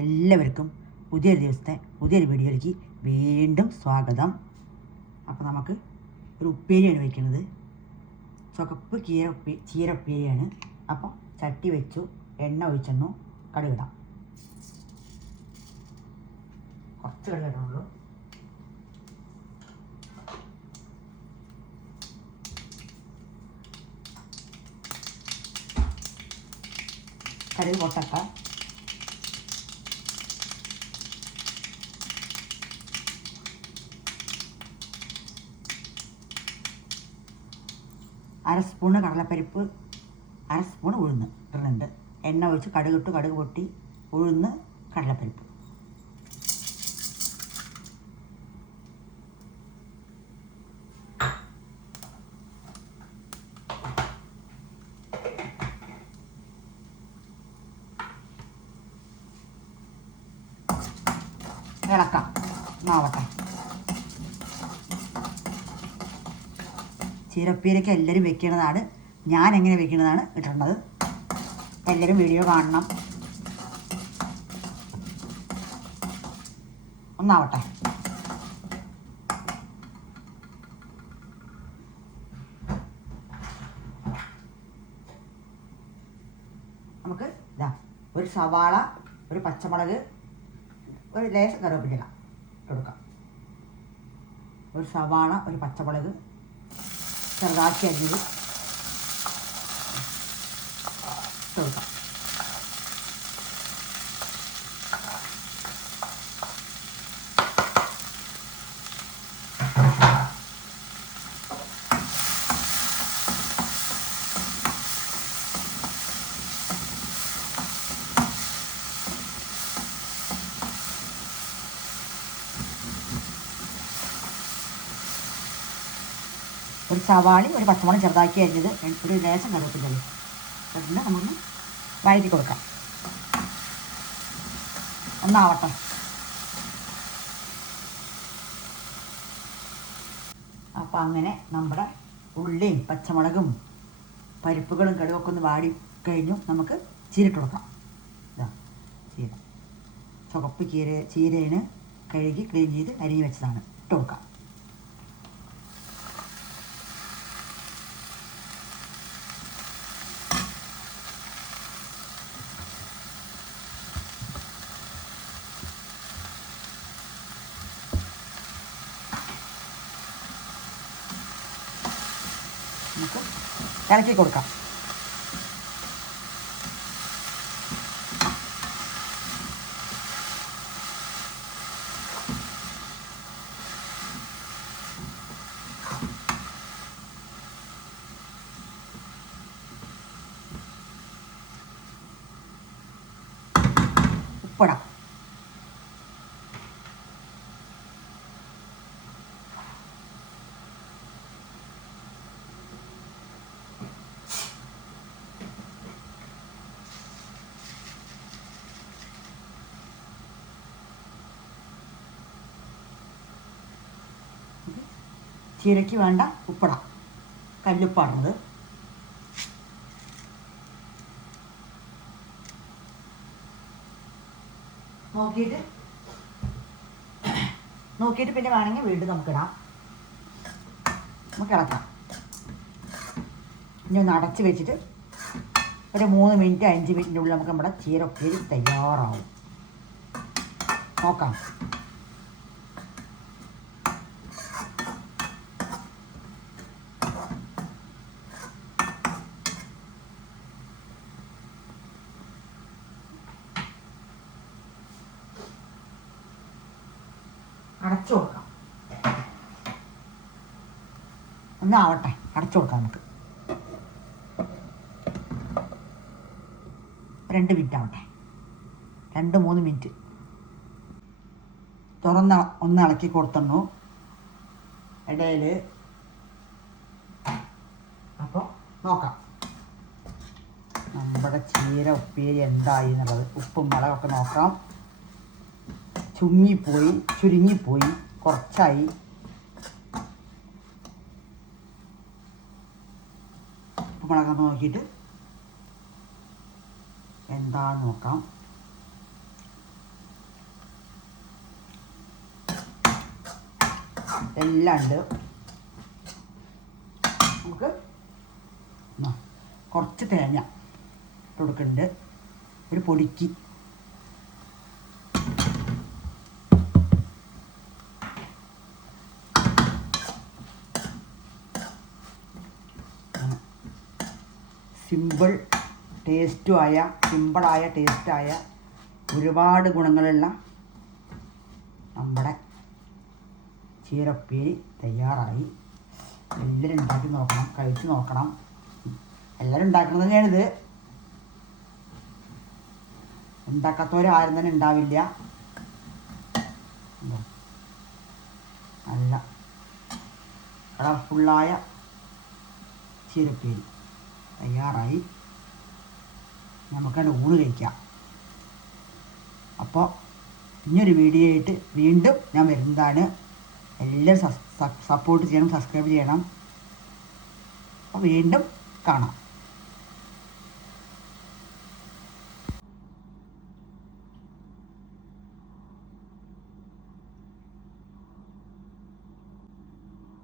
എല്ലാവർക്കും പുതിയൊരു ദിവസത്തെ പുതിയൊരു വീഡിയോയിലേക്ക് വീണ്ടും സ്വാഗതം. അപ്പോൾ നമുക്ക് ഒരു ഉപ്പേരിയാണ് വയ്ക്കുന്നത്. ചുവപ്പ് ചീര ഉപ്പേരിയാണ്. അപ്പോൾ ചട്ടി വെച്ചു, എണ്ണ ഒഴിച്ചെണ്ണു, കടുകിടാം. കുറച്ച് കടുകിടാനുള്ളൂ. കടുക് പൊട്ടക്ക. അര സ്പൂണ് കടലപ്പരിപ്പ്, അര സ്പൂൺ ഉഴുന്ന് ഇടുന്നുണ്ട്. എണ്ണ ഒഴിച്ച് കടുകിട്ട്, കടുക് പൊട്ടി, ഉഴുന്ന്, കടലപ്പരിപ്പ്. ഇളക്കാം, മാവട്ടെ. ചീരപ്പീരയ്ക്ക് എല്ലാവരും വെക്കുന്നതാണ്, ഞാൻ എങ്ങനെ വെക്കുന്നതാണ് ഇട്ടുള്ളത്. എല്ലാവരും വീഡിയോ കാണണം. ഒന്നാവട്ടെ. നമുക്ക് ഇതാ ഒരു സവാള, ഒരു പച്ചമുളക്, ഒരു ലേശം കറിവേപ്പില കൊടുക്കാം. ഒരു സവാള, ഒരു പച്ചമുളക് ചെറുതാക്കി അരിഞ്ഞത് കൊടുക്കാം. ഒരു സവാളി, ഒരു പച്ചമുളക് ചെറുതാക്കി അരിഞ്ഞത്, ഒരു ലേശം കറിവേപ്പില പിന്നെ നമുക്ക് വഴറ്റി കൊടുക്കാം. ഒന്നാവട്ടെ. അപ്പം അങ്ങനെ നമ്മുടെ ഉള്ളിയും പച്ചമുളകും പരിപ്പുകളും കടുവൊക്കെ ഒന്ന് വാടി കഴിഞ്ഞു. നമുക്ക് ചീരിട്ട് കൊടുക്കാം. ഇതാ ചീര, ചുവപ്പ് ചീരേന് കഴുകി ക്ലീൻ ചെയ്ത് അരിഞ്ഞ് വെച്ചതാണ്. ഇട്ട് കൊടുക്കാം. നമുക്ക് ഇളക്കി കൊടുക്കാം. ഉപ്പിടാം. ചീരയ്ക്ക് വേണ്ട ഉപ്പിടാം. കല്ലുപ്പാടുന്നത്. നോക്കിയിട്ട് പിന്നെ വേണമെങ്കിൽ വീണ്ടും നമുക്കിടാം. നമുക്ക് ഇളക്കാം. ഇനി ഒന്ന് അടച്ച് വെച്ചിട്ട് ഒരു 3 മിനിറ്റ് 5 മിനിറ്റിനുള്ളിൽ നമുക്ക് നമ്മുടെ ചീര ഉപ്പേരി തയ്യാറാവും. നോക്കാം. അടച്ചു കൊടുക്കാം. ഒന്നാവട്ടെ, അടച്ചു കൊടുക്കാം. നമുക്ക് 2 മിനിറ്റ് ആവട്ടെ. 2-3 മിനിറ്റ് തുറന്ന് ഒന്ന് ഇളക്കി കൊടുത്തന്നു ഇടയിൽ. അപ്പോൾ നോക്കാം നമ്മുടെ ചീര ഉപ്പേരി എന്തായി എന്നുള്ളത്. ഉപ്പും മുളകൊക്കെ നോക്കാം. ചുരുങ്ങിപ്പോയി, കുറച്ചായി. ഉപ്പ് മുളകൊക്കെ നോക്കിയിട്ട് എന്താന്ന് നോക്കാം. എല്ലാം ഉണ്ട്. നമുക്ക് കുറച്ച് തേങ്ങ ഇട്ട് കൊടുക്കുന്നുണ്ട്, ഒരു പൊടിക്ക്. സിമ്പിളായ ടേസ്റ്റായ ഒരുപാട് ഗുണങ്ങളുള്ള നമ്മുടെ ചീരപ്പേരി തയ്യാറായി. എല്ലാവരും ഉണ്ടാക്കി നോക്കണം, കഴിച്ച് നോക്കണം. എല്ലാവരും ഉണ്ടാക്കുന്നത് തന്നെയാണിത്. ഉണ്ടാക്കാത്തവരാരും തന്നെ ഉണ്ടാവില്ല. നല്ല കളർഫുള്ളായ ചീരപ്പേരി തയ്യാറായി. നമുക്കത് ഊണ് കഴിക്കാം. അപ്പോൾ ഇനിയൊരു വീഡിയോ ആയിട്ട് വീണ്ടും ഞാൻ വരുന്നതാണ്. എല്ലാവരും സപ്പോർട്ട് ചെയ്യണം, സബ്സ്ക്രൈബ് ചെയ്യണം. അപ്പോൾ വീണ്ടും കാണാം.